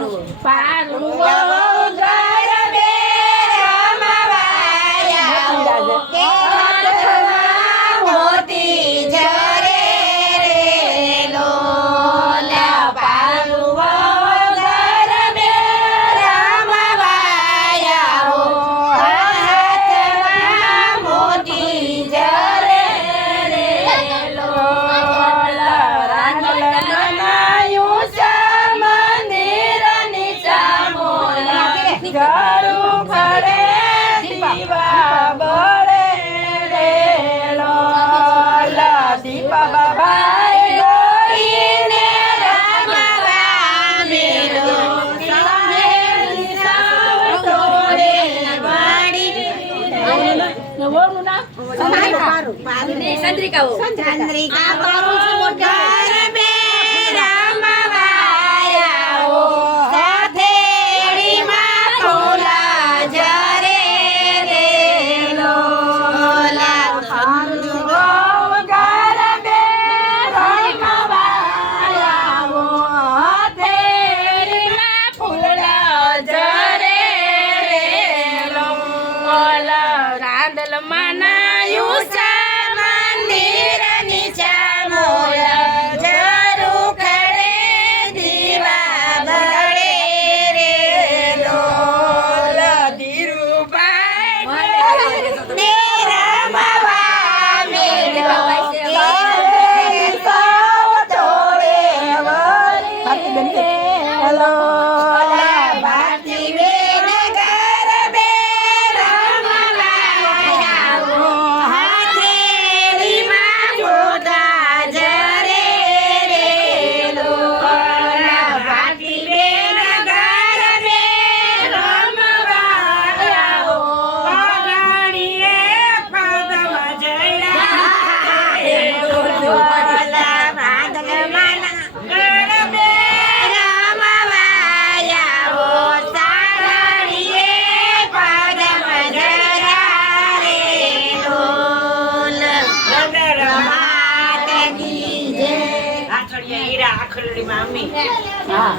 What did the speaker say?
પારું ગરબે રમવાયા મોતી ઝરે રે લોલા પારું ગરબે રમવાયા હાથમાં મોતી ઝરે રે લોલા રાંગલ બનાયું છે મંદિર નીચા મોલા ઘરું ખરે દીવા બળે રે લોલા દીપા બાબાએ ગોરીને રમવા મેલો સાહેલી સાવટોરે વાડી નવોનું નામ ચંદ્રિકા પારું ગરબે રમવાયા સાથેડીમાં ફૂલા ઝરે રે લોલા ગરબે રમવાયા સાથેડીમાં ફૂલા ઝરે રે લોલા રાંદલ મનાયું છે મંદિર નીચા મોલા જરું ખડે દીવા બળે રે લોલા ધીરુભાઈ રમવા મેલો સાવટોરે વળી લોલા ભારતી બેન ગરબે રમવાયા હાથેળીમાં જોતા ઝરે રે લોલા ભારતી બેન ગરબે રમવાયા પાઘડીએ પદમાં જડ્યા લોલા ભાદરમાના ગરબે રમવાયા સાગડીએ પદમાં જડ્યા રે લોલા ગદર માત કી જય આખડિયા હીરા આખરડી માં અમી હા